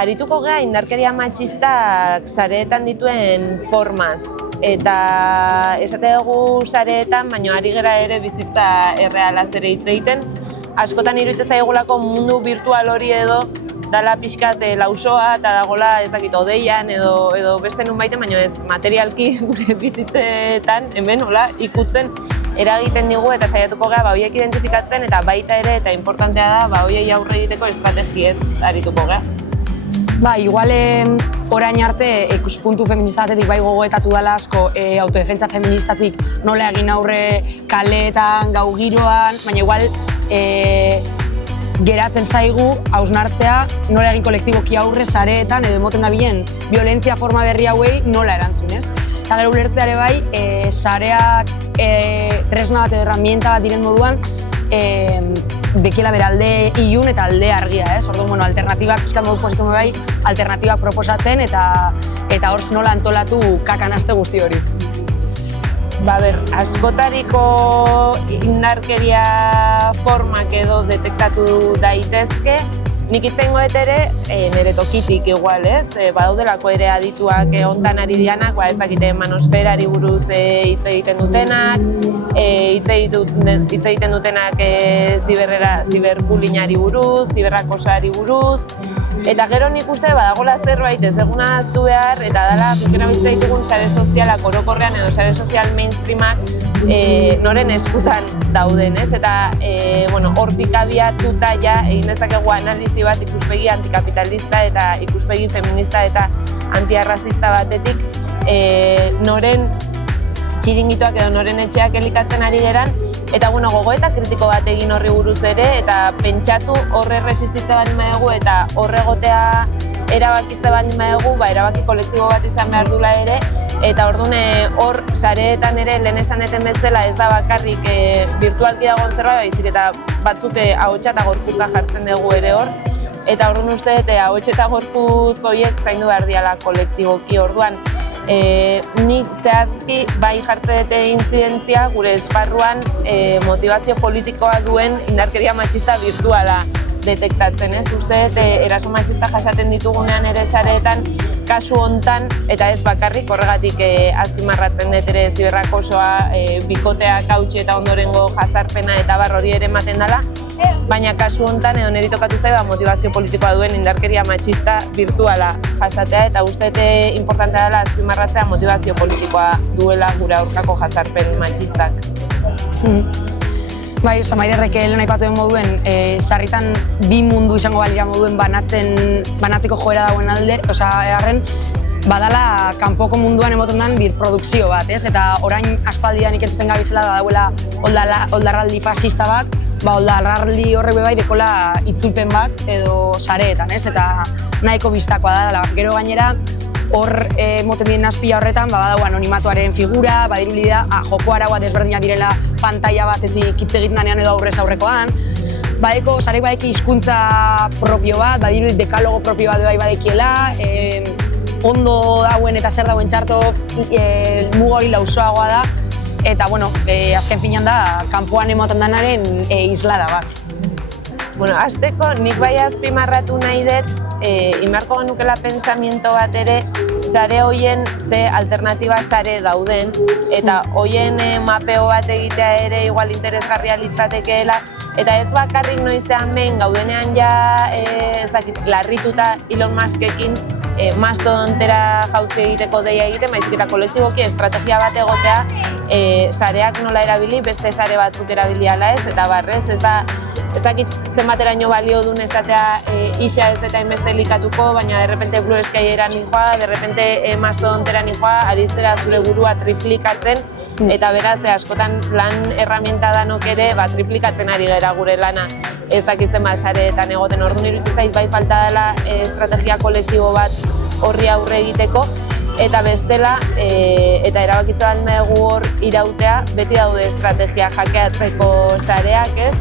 Arituko gea indarkeria matxistak sareetan dituen formaz. Eta esate dugu sareetan, baina ari gera ere bizitza errealaz ere hitz egiten. Askotan iruditzen zaigulako mundu virtual hori edo dala pixkat lausoa eta dagola ezakit odeian edo beste nun baiten, baina ez materialki gure bizitzetan hemen hola ikutzen eragiten digu eta saiatuko gea horiek identifikatzen eta baita ere eta importantea da horiei aurre egiteko estrategiez arituko gea. Igual orain arte ikuspuntu feministatetik bai gogoetatu dela asko autodefentsa feministatik nola egin aurre kaleetan, gau giroan, baina igual geratzen zaigu hausnartzea nola egin kolektiboki aurre sareetan edo emoten dabilen violentzia forma berri hauei nola erantzun, ez? Eta gero ulertzea ere bai, sareak tresna bat edo herramienta bat diren moduan dekiela bere alde ilun eta alde argia, ez? Orduan, alternatibak, pixkat modu positibo bai, alternatibak proposatzen eta hor nola antolatu kakanazte guzti hori. Askotariko indarkeria formak edo detektatu daitezke, nik itzen goet ere nire tokitik igual, ez? Badaudelako ere adituak hontan ari dianak, ez dakite manosferari buruz hitz egiten dutenak, hitz egiten dutenak ziberbullyingari buruz, ziberrakosari buruz, eta gero nik uste badagola zerbait ez eguna ahaztu behar, eta dela pikera hitz ditugun sare sozialak orokorrean edo sare sozial mainstreamak noren eskutan dauden, ez? Eta hortik abiatuta ja egin dezakegu analisi bat ikuspegi antikapitalista eta ikuspegi feminista eta antiarrazista batetik noren txiringitoak edo noren etxeak elikatzen ari geran, eta gogoeta kritiko bat egin horri buruz ere, eta pentsatu horre resistitza baldin badugu eta horre egotea erabakitza baldin badugu, erabaki kolektibo bat izan behar dula ere, eta orduan hor sareetan ere lehen esan deten bezala ez da bakarrik virtualki dagoen zerbait, baizik eta batzuk ahotsa eta gorputza jartzen dugu ere hor, eta orduan uste dut ahotsa eta gorputz horiek zaindu behar diala kolektiboki. Orduan nik zehazki bai jartzen dute intzidentzia gure esparruan motivazio politikoa duen indarkeria matxista virtuala detektatzen, ez? Uste dut eraso matxista jasaten ditugunean ere sareetan kasu hontan, eta ez bakarrik horregatik azpimarratzen dut ere ziberrakosoa, bikoteak hautsi eta ondorengo jazarpena eta bar hori ere ematen dela, baina kasu hontan edo niri tokatu zaiba motivazio politikoa duen indarkeria matxista virtuala jasatea, eta uste dut importantea dela azpimarratzea motivazio politikoa duela gure aurkako jazarpen matxistak. Maiderrek lehen aipatuen moduen, sarritan bi mundu izango balira moduen banatzeko joera dagoen alde, egarren, badala kanpoko munduan emoten den birprodukzio bat, ez? Eta orain aspaldian ikentuten gabizela dauela oldarraldi fascista bat, oldarraldi horrek bai dekola itzulpen bat edo sareetan, ez? Eta nahiko biztakoa da, gero gainera, hor moten diren azpila horretan, badago anonimatuaren figura, badiruli da, joko arauak desberdinak direla pantaila batetik hitz egiten danean edo aurrez aurrekoan. Sarek badeki hizkuntza propio bat, badirudi dekalogo propio bat bai badekiela, ondo dauen eta zer dauen txarto muga hori lausoagoa da, eta azken finean da, kanpoan emoten denaren islada bat. Hasteko, nik bai azpimarratu nahi dut, inbarko genukela pensamiento bat ere, sare hoien ze alternatiba sare dauden, eta hoien mapeo bat egitea ere igual interesgarria litzatekeela, eta ez bakarrik noizean behin gaudenean ja larrituta Elon Muskekin mastodontera jauzi egiteko deia egiten, baizik eta kolektiboki estrategia bat egotea sareak nola erabili, beste sare batzuk erabili ala ez, eta barrez ezakit zenbateraino balio duen esatea isa ez eta inbeste elikatuko, baina derrepente Blue Skyera ninjoa, derrepente mastodontera ninjoa, ari zera zure burua triplikatzen, eta beraz askotan lan herramienta danok ere triplikatzen ari gara gure lana ezakitzen sareetan egoten. Orduan iruditzen zait bai falta dela estrategia kolektibo bat horri aurre egiteko, eta bestela, eta erabakitza baldin badugu hor irautea, beti daude estrategia hackeatzeko sareak, ez?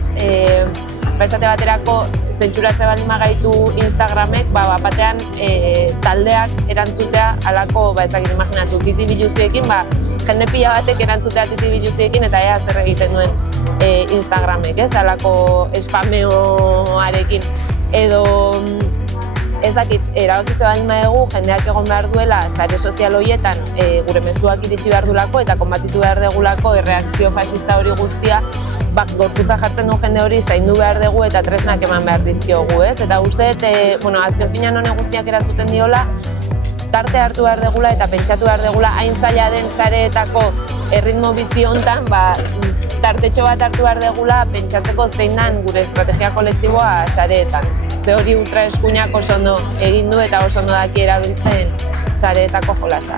Esate baterako zentsuratzen baldin bagaitu Instagramek, batean taldeak erantzutea alako, ezakit imaginatu, titi biluziekin, jende pila batek erantzutea titi biluziekin eta ea zer egiten duen Instagramek, ez? Alako spameoarekin. Edo ez dakit, erabakitze baldin badugu jendeak egon behar duela sare sozial horietan gure mezuak iritsi behar duelako eta konbatitu behar degulako erreakzio fascista hori guztia, gorputza jartzen du jende hori zaindu behar dugu eta tresnak eman behar dizkiogu, ez? Eta uste dut, azken finean honek guztiak erantzuten diola, tarte hartu behar degula eta pentsatu behar degula hain zaila den sareetako erritmo bizi hontan, tartetxo bat hartu behar degula pentsatzeko zein den gure estrategia kolektiboa sareetan. Ze hori ultra eskuinak oso ondo egin du eta oso ondo daki erabiltzen sareetako jolasa.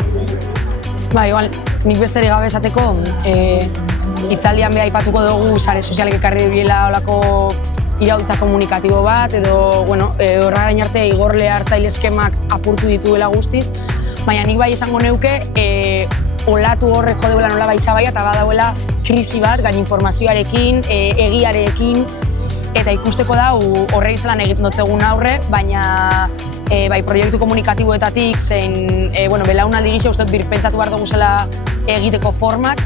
Igual, nik besterik gabe esateko, hitzaldian beha aipatuko dugu sare sozialek ekarri duriela olako iraultza komunikatibo bat, edo, horrarain arte igorle hartzaile eskemak apurtu dituela guztiz, baina nik bai esango neuke, olatu horrek jo deuela nola baizabaia eta badauela krisi bat, gain informazioarekin, egiarekin, eta ikusteko da horre izalan egiten dutzegun aurre, baina bai proiektu komunikatiboetatik zein belaunaldi gisa uste dut birpentsatu behar dugu zela egiteko formak.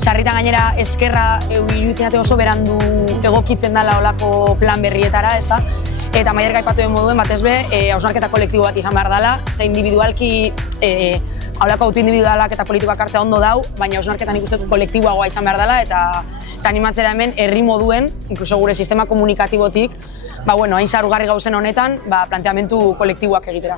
Sarritan gainera eskerra iruditzen oso berandu egokitzen dela olako plan berrietara, ezta? Eta Maider aipatu den moduen batez be, hausnarketa kolektibo bat izan behar dela, ze individualki haulako auto individualak eta politikoak artea ondo dau, baina hausnarketan ikusten kolektiboagoa izan behar dela eta animatzera hemen herri moduen, inkluso gure sistema komunikatibotik, hain zarugarri gauzen honetan, planteamendu kolektiboak egitera.